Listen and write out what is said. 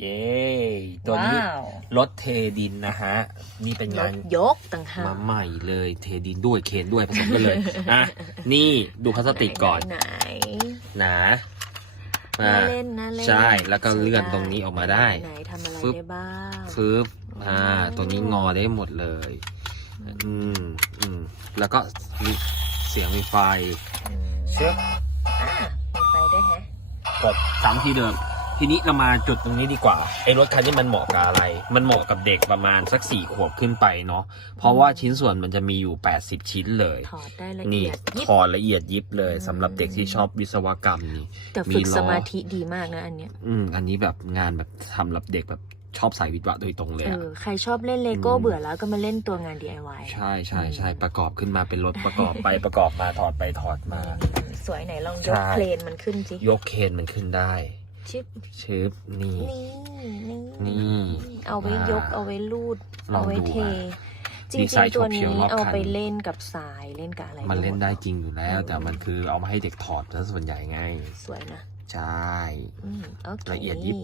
เย้ตัวนี้ว้าว รถเทดินนะฮะ นี่เป็นรงานถยกต่างหากมาใหม่เลย เทดินด้วยเคนด้วยผสมกันเลย อะ นี่ดูพลาสติกก่อนไหนหนาๆน่าเล่นน่าเล่นใช่แล้วก็เลื่อนตรงนี้ออกมาได้ไหนทำอะไรฟึบ ได้บ้างฟึบอ่า ตัวนี้งอได้หมดเลย อืมอืมแล้วก็มีเสียงมีไฟ เชือกอะมีไฟด้วยแฮะ กดซ้ำที่เดิม ทีนี้เรามาจุดตรงนี้ดีกว่าไอ้รถคันนี้มันเหมาะกับอะไร มันเหมาะกับเด็กประมาณสักสี่ขวบขึ้นไปเนาะเพราะว่าชิ้นส่วนมันจะมีอยู่ 80 ชิ้นเลย ถอดได้ละนี่เอียดยิบถอดละเอียดยิบเลยสำหรับเด็กที่ชอบวิศวกรรมนี่ แต่ฝึกมีล้อ สมาธิดีมากนะอันเนี้ยอืมอันนี้แบบงานแบบทำหรับเด็กแบบชอบสายวิทย์วะโดยตรงเลยเออะ อใครชอบเล่นเลโก้อืม เบื่อแล้วก็มาเล่นตัวงาน DIY ใช่ใช่ใช่ประกอบขึ้นมาเป็นรถประกอบไป ประกอบมาถอดไปถอดมา สวยไหนลองยใช่กเครนมันขึ้นสิยกเคนมันขึ้นได้ ชิปชึบนี่นี่ นี่นี่ เอาไว้ยกอ่าเอาไว้ลูดลองเอาไว้ดูเทอะจริดีงไซน์ๆตัวเฉียวนี้ๆรอบคันเอาไปเล่นกับทรายเล่นกับอะไร มันเล่นได้หมจริงอยู่แล้ว แต่มันคือเอามาให้เด็กถอดซะส่วนใหญ่ไง สวยนะ ใช่อืมโอเคละเอียดยิบ